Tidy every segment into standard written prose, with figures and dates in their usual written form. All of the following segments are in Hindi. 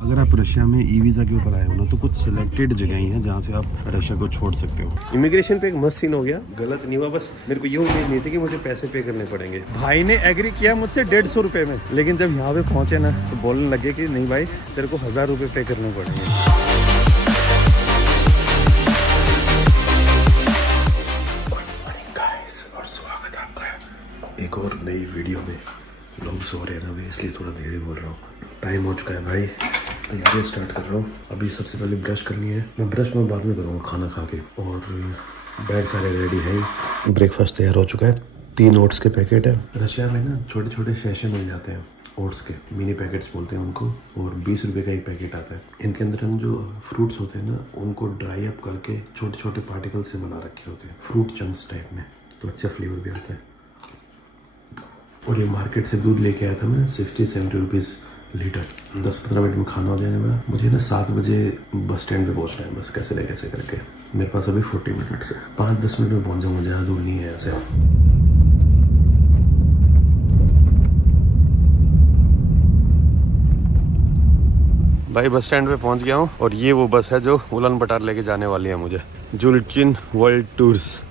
अगर आप रशिया में ई वीज़ा के ऊपर आए हो ना तो कुछ सिलेक्टेड जगह ही हैं जहाँ से आप रशिया को छोड़ सकते हो। इमिग्रेशन पे एक मस्त सीन हो गया, गलत नहीं हुआ, बस मेरे को ये उम्मीद नहीं थी कि मुझे पैसे पे करने पड़ेंगे। भाई ने एग्री किया मुझसे 150 रुपये में, लेकिन जब यहाँ पे पहुँचे ना तो बोलने लगे कि नहीं भाई तेरे को 1000 रुपये पे करने पड़ेंगे। और स्वागत है आपका एक और नई वीडियो में। लोग सो रहे हैं ना, अभी इसलिए थोड़ा धीरे बोल रहा हूँ। टाइम हो चुका है भाई, तैयारी स्टार्ट कर रहा हूँ। अभी सबसे पहले ब्रश करनी है, मैं ब्रश में बाद में करूँगा खाना खा के। और बैग सारे रेडी हैं, ब्रेकफास्ट तैयार हो चुका है। 3 ओट्स के पैकेट है। रशिया में ना छोटे छोटे सेशन मिल जाते हैं ओट्स के, मिनी पैकेट्स बोलते हैं उनको, और 20 रुपये का एक पैकेट आता है। इनके अंदर हम जो फ्रूट्स होते हैं ना उनको ड्राई अप करके छोटे छोटे पार्टिकल से बना रखे होते हैं, फ्रूट चंक्स टाइप में, तो अच्छा फ्लेवर भी आता है। और ये मार्केट से दूध लेके आया था मैं, 60-70 रुपीज़ लीटर। 10-15 मिनट में खाना हो जाएगा मेरा। मुझे ना 7 बजे बस स्टैंड पे पहुंचना है, बस कैसे करके। मेरे पास अभी 40 मिनट है, 5-10 मिनट में पहुंच जाऊँगा, ज़्यादा दूर नहीं है ऐसे। भाई बस स्टैंड पे पहुंच गया हूँ और ये वो बस है जो उलान बटार लेके जाने वाली है मुझे। जुलचिन वर्ल्ड टूर्स,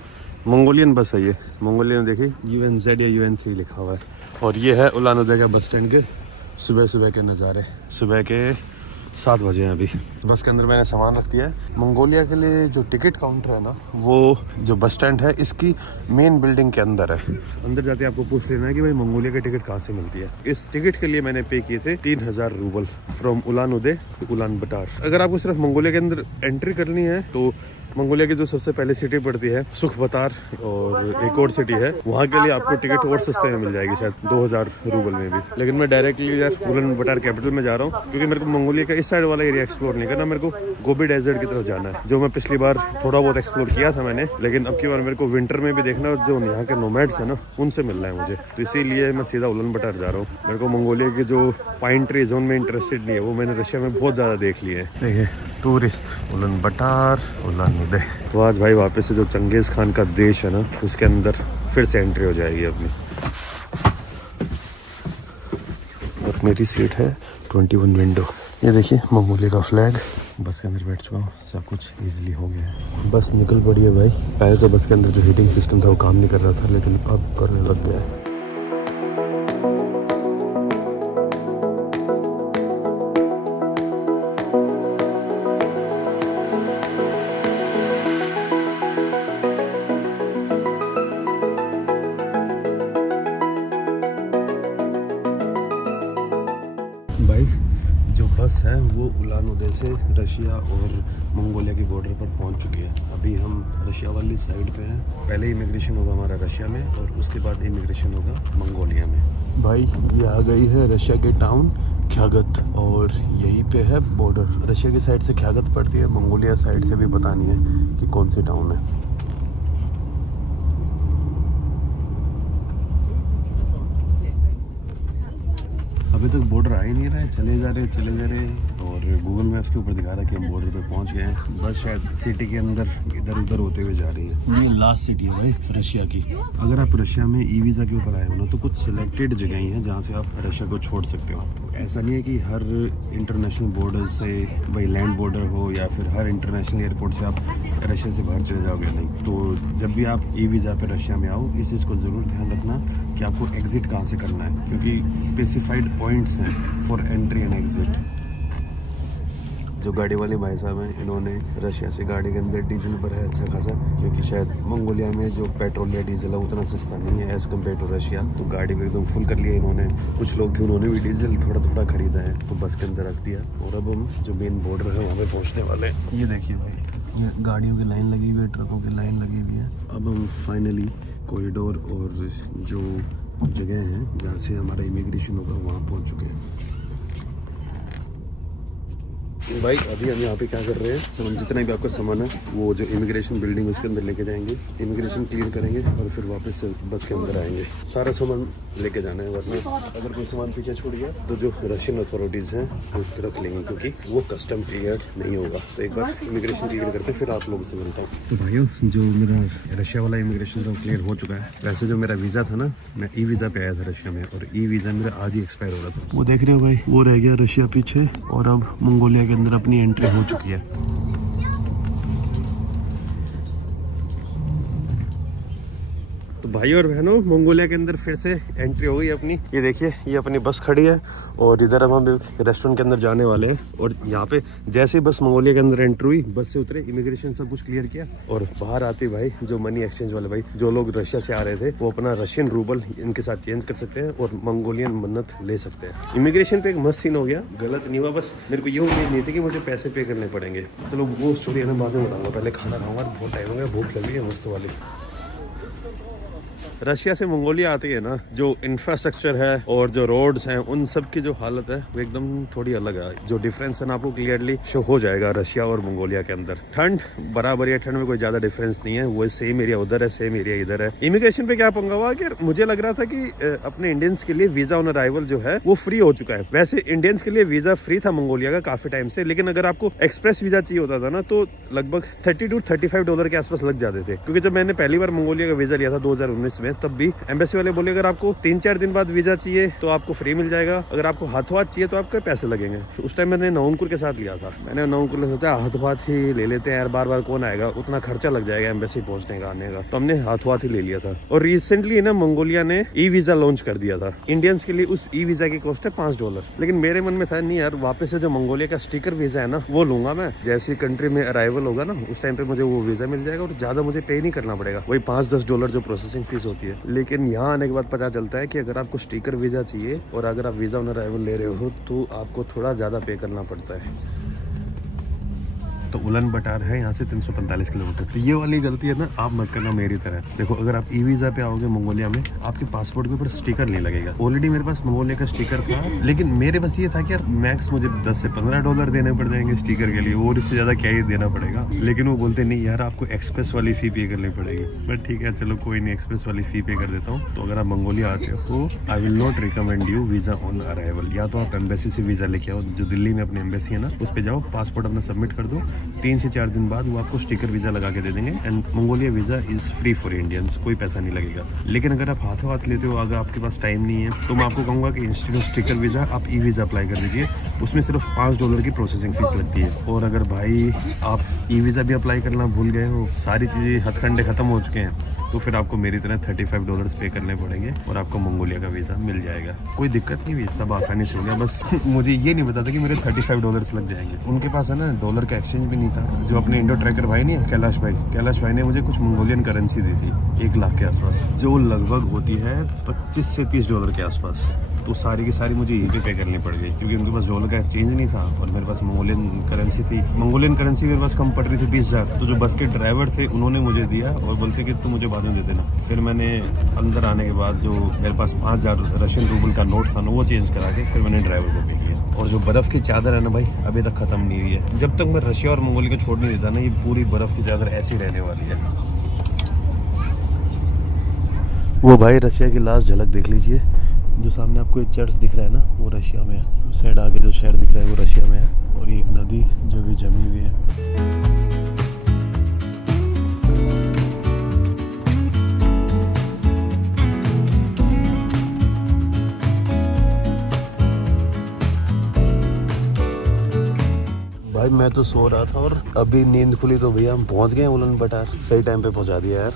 मंगोलियन बस है ये। मंगोलियन देखिए UNZ या UN3 लिखा हुआ है। और ये है उलान उदे का बस स्टैंड के सुबह सुबह के नज़ारे। सुबह के 7 बजे हैं अभी। बस के अंदर मैंने सामान रख दिया है। मंगोलिया के लिए जो टिकट काउंटर है ना, वो जो बस स्टैंड है इसकी मेन बिल्डिंग के अंदर है। अंदर जाते आपको पूछ लेना है कि भाई मंगोलिया की टिकट कहाँ से मिलती है। इस टिकट के लिए मैंने पे किए थे 3000 rouble from Ulan Ude to Ulan Bator. अगर आपको सिर्फ मंगोलिया के अंदर एंट्री करनी है तो मंगोलिया की जो सबसे पहले सिटी पड़ती है सुखबतार, और एक और सिटी है, वहाँ के लिए आपको टिकट और सस्ते में मिल जाएगी, शायद 2000 रूबल में भी। लेकिन मैं डायरेक्टली यार उलान बटार कैपिटल में जा रहा हूँ, क्योंकि मेरे को मंगोलिया का इस साइड वाला एरिया एक्सप्लोर नहीं करना, मेरे को गोबी डेजर्ट की तरफ जाना है, जो मैं पिछली बार थोड़ा बहुत एक्सप्लोर किया था मैंने। लेकिन अब की बार मेरे को विंटर में भी देखना, जो यहाँ के नोमैड्स है ना उनसे मिलना है मुझे, तो इसीलिए मैं सीधा उलान बटार जा रहा हूँ। मेरे को मंगोलिया के जो पाइन ट्री जोन में इंटरेस्टेड नहीं है, वो मैंने रशिया में बहुत ज़्यादा देख लिए हैं। देखिए टूरिस्ट उलान बटार, उलान उदे। तो आज भाई वापस से जो चंगेज़ खान का देश है ना उसके अंदर फिर से एंट्री हो जाएगी अपनी। और मेरी सीट है 21 विंडो। ये देखिए मंगोलिया का फ्लैग। बस के अंदर बैठ चुका हूँ, सब कुछ इजीली हो गया है। बस निकल पड़ी है भाई। पहले तो बस के अंदर जो हीटिंग सिस्टम था वो काम नहीं कर रहा था, लेकिन अब करने लग गया है। भाई जो बस है वो उलान उदे से रशिया और मंगोलिया की बॉर्डर पर पहुंच चुकी है। अभी हम रशिया वाली साइड पे हैं। पहले इमिग्रेशन होगा हमारा रशिया में और उसके बाद इमिग्रेशन होगा मंगोलिया में। भाई ये आ गई है रशिया के टाउन ख्यागत, और यहीं पे है बॉर्डर। रशिया की साइड से ख्यागत पड़ती है, मंगोलिया साइड से भी पता नहीं है कि कौन सी टाउन है। अभी तक बॉर्डर आ ही नहीं रहा है, चले जा रहे और गूगल मैप्स के ऊपर दिखा रहा है कि हम बॉर्डर पे पहुंच गए हैं। बस शायद सिटी के अंदर इधर उधर होते हुए जा रही है। ये लास्ट सिटी है भाई रशिया की। अगर आप रशिया में ई वीज़ा के ऊपर आए हो ना तो कुछ सिलेक्टेड जगह ही हैं जहाँ से आप रशिया को छोड़ सकते हो। ऐसा नहीं है कि हर इंटरनेशनल बॉर्डर से, भाई लैंड बॉर्डर हो या फिर हर इंटरनेशनल एयरपोर्ट से आप रशिया से बाहर चले जाओगे, नहीं। तो जब भी आप ई वीज़ा पे रशिया में आओ, इस चीज़ को ज़रूर ध्यान रखना कि आपको एग्ज़िट कहाँ से करना है, क्योंकि स्पेसिफाइड पॉइंट्स हैं फॉर एंट्री एंड एग्ज़िट। जो गाड़ी वाले भाई साहब हैं, इन्होंने रशिया से गाड़ी के अंदर डीजल भरा है अच्छा खासा, क्योंकि शायद मंगोलिया में जो पेट्रोल या डीजल है उतना सस्ता नहीं है एज़ कम्पेयर टू रशिया। तो गाड़ी को एकदम फुल कर लिया इन्होंने। कुछ लोग थे उन्होंने भी डीजल थोड़ा थोड़ा खरीदा है, तो बस के अंदर रख दिया। और अब हम जो मेन बॉर्डर है वहाँ पे पहुँचने वाले हैं। ये देखिए भाई, ये गाड़ियों की लाइन लगी हुई है, ट्रकों की लाइन लगी हुई है। अब हम फाइनली कॉरिडोर और जो जगह हैं जहाँ से हमारा इमिग्रेशन होगा वहाँ पहुँच चुके हैं। भाई अभी हम यहाँ पे क्या कर रहे हैं, सब हम जितना भी आपका सामान है वो जो इमिग्रेशन बिल्डिंग है उसके अंदर लेके जाएंगे, इमिग्रेशन क्लियर करेंगे और फिर वापस बस के अंदर आएंगे। सारा सामान लेके जाना है, वरना अगर कोई सामान पीछे छूट गया तो जो रशियन अथॉरिटीज़ हैं वो रख लेंगे, क्योंकि वो कस्टम क्लियर नहीं होगा। तो एक बार इमिग्रेशन क्लियर करके फिर आप लोगों से मिलता हूँ। तो भाइयों, जो मेरा रशिया वाला इमिग्रेशन तो क्लियर हो चुका है। वैसे जो मेरा वीज़ा था ना, मैं ई वीज़ा पे आया था रशिया में, और ई वीज़ा मेरा आज ही एक्सपायर हो रहा था। वो देख रहे हो भाई, वो रह गया रशिया पीछे, और अब मंगोलिया के अंदर अपनी एंट्री हो चुकी है। तो भाई और बहनों, मंगोलिया के अंदर फिर से एंट्री हो गई अपनी। ये देखिए, ये अपनी बस खड़ी है और इधर अब हम रेस्टोरेंट के अंदर जाने वाले हैं। और यहाँ पे जैसे ही बस मंगोलिया के अंदर एंट्री हुई, बस से उतरे, इमिग्रेशन सब कुछ क्लियर किया और बाहर आते भाई जो मनी एक्सचेंज वाले भाई, जो लोग रशिया से आ रहे थे, वो अपना रशियन रूबल इनके साथ चेंज कर सकते हैं और मंगोलियन मन्नत ले सकते हैं। इमिग्रेशन पे एक मस्त सीन हो गया, गलत नहीं हुआ, बस मेरे को ये उम्मीद नहीं थी कि मुझे पैसे पे करने पड़ेंगे। चलो वो स्टोरी है बाद में बताऊंगा, पहले खाना खाऊंगा, बहुत टाइम हो गया, भूख लगी है मस्त वाली। रशिया से मंगोलिया आती है ना, जो इंफ्रास्ट्रक्चर है और जो रोड्स हैं, उन सब की जो हालत है वो एकदम थोड़ी अलग है। जो डिफरेंस है ना, आपको क्लियरली शो हो जाएगा रशिया और मंगोलिया के अंदर। ठंड बराबर है, ठंड में कोई ज्यादा डिफरेंस नहीं है, वो सेम एरिया उधर है, सेम एरिया इधर है। इमिग्रेशन पे क्या पंगा हुआ कि मुझे लग रहा था कि अपने इंडियंस के लिए वीजा ऑन अराइवल जो है वो फ्री हो चुका है। वैसे इंडियंस के लिए वीजा फ्री था मंगोलिया का काफी टाइम से, लेकिन अगर आपको एक्सप्रेस वीजा चाहिए होता था ना, तो लगभग $30 to $35 के आसपास लग जाते थे। क्योंकि जब मैंने पहली बार मंगोलिया का वीजा लिया था 2019 में, तब भी एम्बेसी वाले बोले अगर आपको 3-4 दिन बाद वीजा चाहिए तो आपको फ्री मिल जाएगा, अगर आपको हाथों हाथ चाहिए तो आपके पैसे लगेंगे। उस टाइम मैंने नवंकुर के साथ लिया था, मैंने नवंकुर ने सोचा हाथों हाथ ही ले लेते हैं यार, बार बार कौन आएगा, उतना खर्चा लग जाएगा एम्बेसी पहुंचने का, आने का, तो हमने हाथों हाथ ही ले लिया था। और रिसेंटली ना मंगोलिया ने ई वीजा लॉन्च कर दिया था इंडियंस के लिए, उस ई वीजा की कॉस्ट है $5। लेकिन मेरे मन में था नहीं यार, वापस से जो मंगोलिया का स्टिकर वीजा है ना वो लूंगा मैं, जैसी कंट्री में अराइवल होगा ना उस टाइम पे मुझे वो वीजा मिल जाएगा और ज्यादा मुझे पे नहीं करना पड़ेगा, वही $5-10 जो प्रोसेसिंग फीस होती है। लेकिन यहाँ आने के बाद पता चलता है कि अगर आपको स्टिकर वीजा चाहिए और अगर आप वीजा ऑन अराइवल ले रहे हो तो आपको थोड़ा ज़्यादा पे करना पड़ता है। तो उलन बटार है यहाँ से 345 किलोमीटर। तो ये वाली गलती है ना, आप मत करना मेरी तरह। देखो, अगर आप ई वीज़ा पे आओगे मंगोलिया में, आपके पासपोर्ट के ऊपर स्टिकर नहीं लगेगा। ऑलरेडी मेरे पास मंगोलिया का स्टिकर था, लेकिन मेरे पास ये था कि यार मैक्स मुझे $10 से $15 देने पड़ जाएंगे स्टिकर के लिए, और इससे ज़्यादा क्या ही देना पड़ेगा। लेकिन वो बोलते नहीं यार, आपको एक्सप्रेस वाली फ़ी पे करनी पड़ेगी। बट ठीक है, चलो कोई नहीं, एक्सप्रेस वाली फ़ी पे कर देता हूँ। तो अगर आप मंगोलिया आते हो तो I will not recommend you visa on arrival. या तो आप एम्बेसी से वीज़ा लेके आओ, जो दिल्ली में अपनी एम्बेसी है ना, उस पर जाओ, पासपोर्ट अपना सबमिट कर दो, 3 से 4 दिन बाद वो आपको स्टिकर वीजा लगा के दे देंगे। And Mongolia visa is free for Indians, कोई पैसा नहीं लगेगा। लेकिन अगर आप हाथों हाथ लेते हो, अगर आपके पास टाइम नहीं है, तो मैं आपको कहूँगा कि इंस्टेड ऑफ स्टिकर वीजा आप ई वीजा अप्लाई कर दीजिए, उसमें सिर्फ $5 की प्रोसेसिंग फीस लगती है। और अगर भाई आप ई वीजा भी अप्लाई करना भूल गए हो, सारी चीज़ें हथकंडे खत्म हो चुके हैं, तो फिर आपको मेरी तरह $35 पे करने पड़ेंगे और आपको मंगोलिया का वीज़ा मिल जाएगा। कोई दिक्कत नहीं हुई, सब आसानी से हो गया। बस मुझे ये नहीं पता था कि मेरे $35 लग जाएंगे। उनके पास है ना डॉलर का एक्सचेंज भी नहीं था। जो अपने इंडो ट्रैकर भाई नहीं है, कैलाश भाई ने मुझे कुछ मंगोलियन करेंसी दी थी 1 लाख के आसपास, जो लगभग होती है $25 से $30 के आसपास। तो सारी की सारी मुझे यहीं पे करनी पड़ गई, क्योंकि उनके पास डॉलर का एक्सचेंज नहीं था और मेरे पास मंगोलियन करेंसी थी। मंगोलियन करेंसी मेरे पास कम पड़ रही थी 20,000। तो जो बस के ड्राइवर थे उन्होंने मुझे दिया और बोलते कि तुम मुझे बाद में दे देना। फिर मैंने अंदर आने के बाद जो मेरे पास 5,000 रशियन रूबल का नोट था ना, वो चेंज करा के फिर मैंने ड्राइवर को पे किया। और जो बर्फ़ की चादर है ना भाई, अभी तक ख़त्म नहीं हुई है। जब तक मैं रशिया और मंगोलिया को छोड़ नहीं देता ना, ये पूरी बर्फ़ की चादर ऐसी रहने वाली है। वो भाई रशिया की लास्ट झलक देख लीजिए, जो सामने आपको एक चर्च दिख रहा है ना, वो रशिया में है। उस साइड आगे जो शहर दिख रहा है वो रशिया में है, और ये एक नदी जो भी जमी हुई है। भाई मैं तो सो रहा था और अभी नींद खुली तो भैया हम पहुंच गए उलन बटार। सही टाइम पे पहुंचा दिया यार।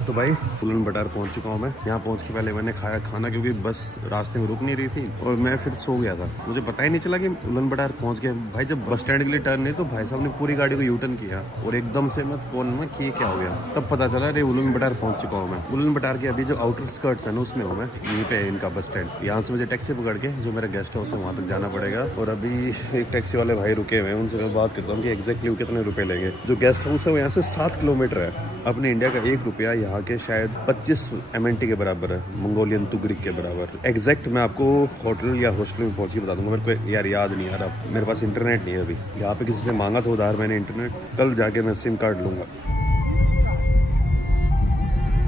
तो भाई उलन बटार पहुंच चुका हूँ मैं। यहाँ पहुंच के पहले मैंने खाया खाना, क्योंकि बस रास्ते में रुक नहीं रही थी और मैं फिर सो गया था। मुझे पता ही नहीं चला कि उलन बटार पहुंच गए। भाई जब बस स्टैंड के लिए टर्न नहीं, तो भाई साहब ने पूरी गाड़ी को यू टर्न किया और एकदम से मैं कौन में कि क्या हो गया, तब पता चला अरे उलन बटार पहुंच चुका हूँ मैं। उलन बटार के अभी जो आउटर स्कर्ट्स है ना, उसमें हूँ मैं। यहीं पे इनका बस स्टैंड। यहाँ से मुझे टैक्सी पकड़ के जो मेरा गेस्ट हाउस है वहाँ तक जाना पड़ेगा। और अभी एक टैक्सी वाले भाई रुके हुए हैं, उनसे मैं बात करता हूँ कि एग्जैक्टली कितने रुपए लेंगे। जो गेस्ट हाउस है वो यहाँ से 7 किलोमीटर है। अपने इंडिया का ₹1 यहाँ वहाँ के शायद 25 MNT के बराबर है, मंगोलियन तुगरिक के बराबर। एग्जैक्ट मैं आपको होटल या हॉस्टल में पहुँच के बता दूंगा, मेरे को यार याद नहीं आ रहा, मेरे पास इंटरनेट नहीं है अभी। यहाँ पे किसी से मांगा था उधार मैंने इंटरनेट, कल जाके मैं सिम कार्ड लूँगा।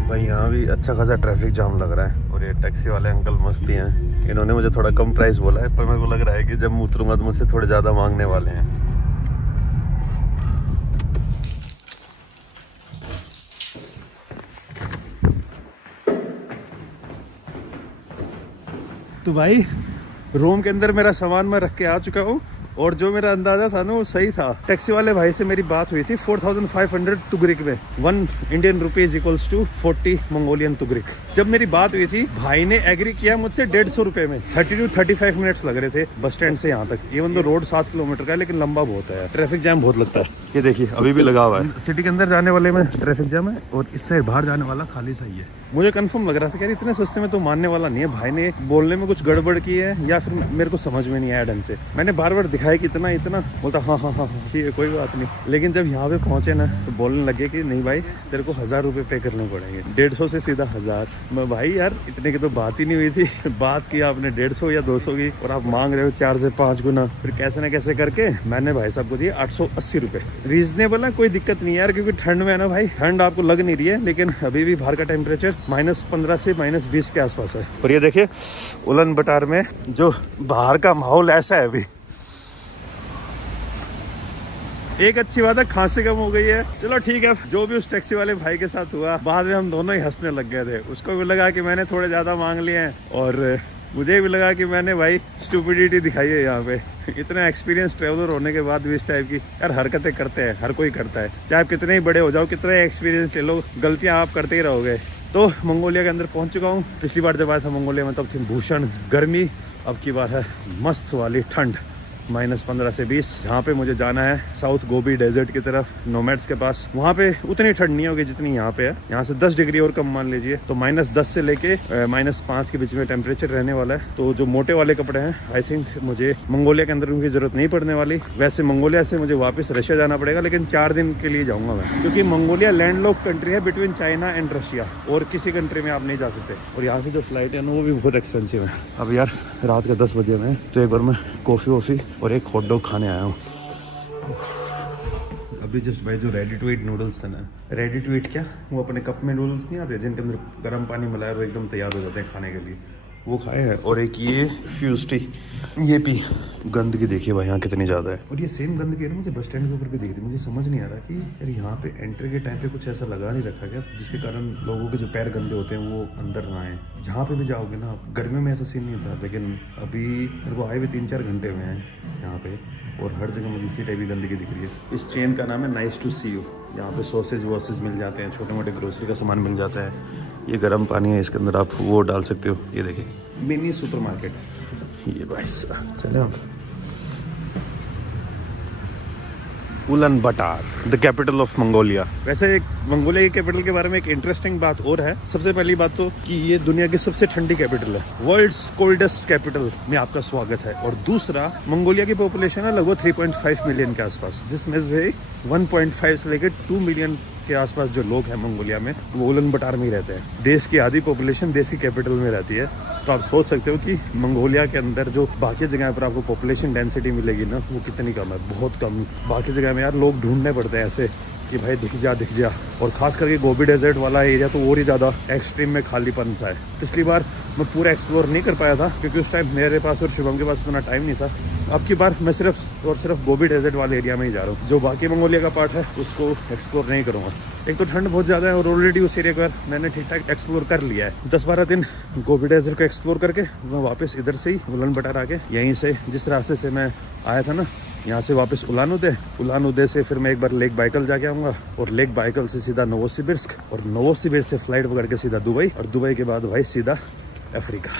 भाई यहाँ भी अच्छा खासा ट्रैफिक जाम लग रहा है और ये टैक्सी वाले अंकल मस्ती हैं, इन्होंने मुझे थोड़ा कम प्राइस बोला है, पर मेरे को लग रहा है कि जब मैं उतरूंगा तो मुझसे थोड़े ज़्यादा मांगने वाले हैं। तो भाई रोम के अंदर मेरा सामान मैं रख के आ चुका हूँ और जो मेरा अंदाजा था ना वो सही था। टैक्सी वाले भाई से मेरी बात हुई थी 4500 तुगरिक में, 1 Indian rupees equals to 40 Mongolian tugrik. जब मेरी बात हुई थी भाई ने एग्री किया मुझसे 150 रुपए में। 30 to 35 मिनट्स लग रहे थे बस स्टैंड से यहाँ तक। इवन तो रोड 7 किलोमीटर का है लेकिन लंबा बहुत है, ट्रैफिक जाम बहुत लगता है। ये देखिए अभी भी लगा हुआ है। सिटी के अंदर जाने वाले में ट्रैफिक जाम है और इससे बाहर जाने वाला खाली सही है। मुझे कंफर्म लग रहा था कि इतने सस्ते में तो मानने वाला नहीं है, भाई ने बोलने में कुछ गड़बड़ की है या फिर मेरे को समझ में नहीं आया ढंग से। मैंने बार बार दिखाया कि इतना इतना, बोलता हाँ हाँ हाँ ठीक है कोई बात नहीं। लेकिन जब यहाँ पे पहुंचे ना तो बोलने लगे कि नहीं भाई तेरे को 1000 रुपये पे करने पड़ेंगे, 150 से सीधा 1000। मैं भाई यार इतने की तो बात ही नहीं हुई थी, बात की आपने 150 या 200 की और आप मांग रहे हो 4 से 5 गुना। फिर कैसे न कैसे करके मैंने भाई साहब को दिए 880 रुपये। रीजनेबल है, कोई दिक्कत नहीं यार, क्योंकि ठंड में है ना भाई, ठंड आपको लग नहीं रही है लेकिन अभी भी बाहर का टेम्परेचर -15 से -20 के आसपास है। और ये देखिए उलन बटार में जो बाहर का माहौल ऐसा है अभी। एक अच्छी बात है खांसी कम हो गई है। चलो ठीक है, जो भी उस टैक्सी वाले भाई के साथ हुआ, बाद में हम दोनों ही हंसने लग गए थे। उसको भी लगा कि मैंने थोड़े ज्यादा मांग लिए हैं और मुझे भी लगा कि मैंने भाई स्टूपिडिटी दिखाई है यहाँ पे। इतना एक्सपीरियंस ट्रेवलर होने के बाद भी इस टाइप की यार हरकतें करते हैं, हर कोई करता है, चाहे आप कितने ही बड़े हो जाओ, कितने एक्सपीरियंस ले लो, गलतियाँ आप करते ही रहोगे। तो मंगोलिया के अंदर पहुंच चुका हूँ। पिछली बार जब आया था मंगोलिया में तब थी भूषण गर्मी, अब की बार है मस्त वाली ठंड, -15 से 20। जहाँ पे मुझे जाना है साउथ गोबी डेजर्ट की तरफ, नोमैड्स के पास। वहाँ पे उतनी ठंड नहीं होगी जितनी यहाँ पे है, यहाँ से 10 डिग्री और कम मान लीजिए। तो -10 से लेके -5 के बीच में टेम्परेचर रहने वाला है। तो जो मोटे वाले कपड़े हैं आई थिंक मुझे मंगोलिया के अंदर उनकी जरूरत नहीं पड़ने वाली। वैसे मंगोलिया से मुझे वापस रशिया जाना पड़ेगा, लेकिन 4 दिन के लिए जाऊँगा मैं, क्योंकि मंगोलिया लैंडलॉक कंट्री है बिटवीन चाइना एंड रशिया, और किसी कंट्री में आप नहीं जा सकते। और यहाँ की जो फ्लाइट है ना वो भी बहुत एक्सपेंसिव है। अब यार रात के 10 बजे में तो एक बार मैं कॉफ़ी वॉफ़ी और एक हॉट डॉग खाने आया हूँ। अभी जस्ट भाई जो रेडी टू ईट नूडल्स थे ना, रेडी टू ईट क्या, वो अपने कप में नूडल्स नहीं आते जिनके अंदर गर्म पानी मिलाया और एकदम तैयार हो जाते हैं खाने के लिए, वो खाए हैं। और एक ये फ्यूज टी, ये पी। गंदगी देखिए भाई यहाँ कितनी ज़्यादा है। और ये सेम गंदगी है ना मुझे बस स्टैंड के ऊपर भी दिखती। मुझे समझ नहीं आ रहा कि यार यहाँ पे एंट्री के टाइम पे कुछ ऐसा लगा नहीं रखा गया जिसके कारण लोगों के जो पैर गंदे होते हैं वो अंदर ना आए। जहाँ पे भी जाओगे ना, गर्मियों में ऐसा सीन नहीं था, लेकिन अभी मेरे को आए भी 3-4 घंटे में है यहाँ पे, और हर जगह मुझे इसी टाइप की गंदगी दिख रही है। इस चेन का नाम है नाइस टू सी यू। यहाँ पे सॉसेज वॉसेज मिल जाते हैं, छोटे मोटे ग्रोसरी का सामान मिल जाता है। ये गर्म पानी है, इसके अंदर आप वो डाल सकते हो। ये देखिए मिनी सुपरमार्केट। ये भाई साहब चले हम उलन बटार, द कैपिटल ऑफ मंगोलिया। वैसे मंगोलिया की कैपिटल के बारे में एक इंटरेस्टिंग बात और है। सबसे पहली बात तो कि ये दुनिया की सबसे ठंडी कैपिटल है, वर्ल्ड्स कोल्डेस्ट कैपिटल में आपका स्वागत है। और दूसरा, मंगोलिया की पॉपुलेशन है लगभग 3.5 मिलियन के आसपास, जिसमें से 1.5 से लेकर 2 मिलियन के आसपास जो लोग हैं मंगोलिया में वो उलन बटार में ही रहते हैं। देश की आधी पॉपुलेशन देश की कैपिटल में रहती है। तो आप सोच सकते हो कि मंगोलिया के अंदर जो बाकी जगह पर आपको पॉपुलेशन डेंसिटी मिलेगी ना, वो कितनी कम है, बहुत कम। बाकी जगह में यार लोग ढूंढने पड़ते हैं ऐसे कि भाई दिख जा। और खास करके गोबी डेजर्ट वाला एरिया तो और ही ज़्यादा एक्सट्रीम में खालीपन सा है। पिछली बार मैं पूरा एक्सप्लोर नहीं कर पाया था क्योंकि उस टाइम मेरे पास और शुभम के पास उतना टाइम नहीं था। अब की बार मैं सिर्फ और सिर्फ गोबी डेजर्ट वाले एरिया में ही जा रहा हूँ। जो बाकी मंगोलिया का पार्ट है उसको एक्सप्लोर नहीं करूँगा। एक तो ठंड बहुत ज़्यादा है और ऑलरेडी उस एरिया को मैंने ठीक ठाक एक्सप्लोर कर लिया है। 10-12 दिन गोबी डेजर्ट को एक्सप्लोर करके मैं वापस इधर से ही उलन बटार आके यहीं से जिस रास्ते से मैं आया था ना, यहाँ से वापस उलान उदे से फिर मैं एक बार लेक बाइकल जाके आऊँगा, और लेक बाइकल से सीधा नोवोसिबिर्स्क, और नोवोसिबिर्स्क से फ्लाइट पकड़ के सीधा दुबई, और दुबई के बाद भाई सीधा अफ्रीका।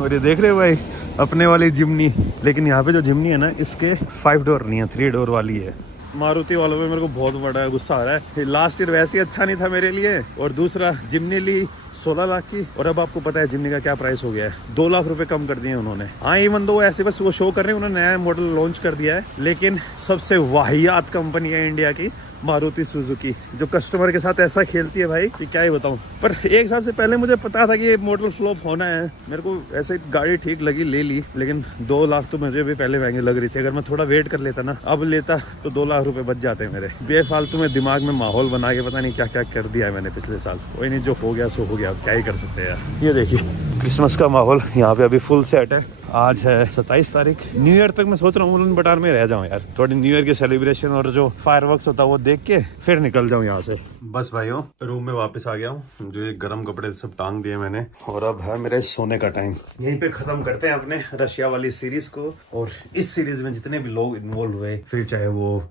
और ये देख रहे हो भाई अपने वाली जिमनी, लेकिन यहाँ पे जो जिमनी है ना इसके 5 डोर नहीं है, 3 डोर वाली है। मारुति वालों में मेरे को बहुत बड़ा गुस्सा आ रहा है। लास्ट ईयर वैसे ही अच्छा नहीं था मेरे लिए, और दूसरा जिमनी ली 16 लाख की, और अब आपको पता है जिमनी का क्या प्राइस हो गया है, 2 लाख रुपए कम कर दिए उन्होंने। हाँ इवन दो ऐसे बस वो शो कर रहे हैं, उन्होंने नया मॉडल लॉन्च कर दिया है, लेकिन सबसे वाहियात कंपनी है इंडिया की मारुति सुजुकी, जो कस्टमर के साथ ऐसा खेलती है भाई कि क्या ही बताऊं। पर एक हिसाब से पहले मुझे पता था कि ये मॉडल फ्लॉप होना है, मेरे को ऐसे गाड़ी ठीक लगी, ले ली। लेकिन 2 लाख तो मुझे भी पहले महंगी लग रही थी। अगर मैं थोड़ा वेट कर लेता ना, अब लेता तो 2 लाख रुपए बच जाते मेरे। बेफालतू में दिमाग में माहौल बना के पता नहीं क्या क्या कर दिया है मैंने पिछले साल। कोई नहीं, जो हो गया सो हो गया, अब क्या ही कर सकते हैं यार। ये देखिए क्रिसमस का माहौल यहाँ पे अभी फुल सेट है। आज है 27 तारीख। न्यू ईयर तक मैं सोच रहा हूँ उलन बटार में रह जाऊँ यार, थोड़ी न्यू ईयर के सेलिब्रेशन और जो फायरवर्क्स होता है वो देख के फिर निकल जाऊँ यहाँ से। बस भाइयों, रूम में वापस आ गया हूँ। जो ये गर्म कपड़े सब टांग दिए मैंने, और अब है मेरे सोने का टाइम। यहीं पे खत्म करते हैं अपने रशिया वाली सीरीज को। और इस सीरीज में जितने भी लोग इन्वॉल्व हुए, फिर चाहे वो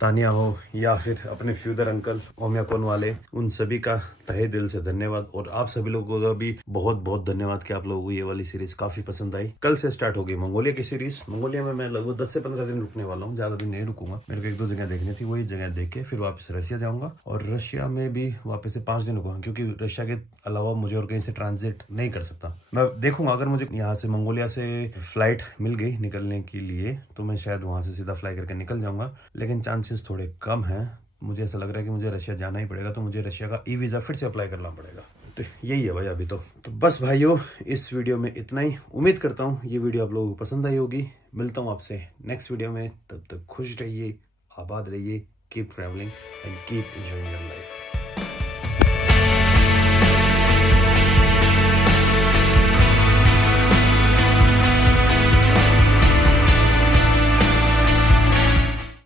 तानिया हो या फिर अपने फ्यूदर अंकल ओमियाकोन वाले, उन सभी का तहे दिल से धन्यवाद। और आप सभी लोगों का भी बहुत बहुत धन्यवाद कि आप लोगों को ये वाली सीरीज काफी पसंद आई। कल से स्टार्ट होगी मंगोलिया की सीरीज। मंगोलिया में मैं लगभग 10 से 15 दिन रुकने वाला हूँ, ज्यादा दिन नहीं रुकूंगा। मेरे को 1-2 जगह देखनी थी, वही जगह देख के फिर वापस रशिया जाऊंगा। और रशिया में भी वापस से 5 दिन रुकूंगा, क्योंकि रशिया के अलावा मुझे और कहीं से ट्रांजिट नहीं कर सकता। मैं देखूंगा, अगर मुझे यहाँ से मंगोलिया से फ्लाइट मिल गई निकलने के लिए तो मैं शायद वहां से सीधा फ्लाई करके निकल जाऊंगा। लेकिन चांसेस थोड़े कम हैं। मुझे ऐसा लग रहा है कि मुझे रशिया जाना ही पड़ेगा, तो मुझे रशिया का ई वीज़ा फिर से अप्लाई करना पड़ेगा। तो यही है भाई अभी तो बस भाइयों, इस वीडियो में इतना ही। उम्मीद करता हूँ ये वीडियो आप लोगों को पसंद आई होगी। मिलता हूँ आपसे नेक्स्ट वीडियो में, तब तक खुश रहिए, आबाद रहिए, keep travelling and keep enjoying your life.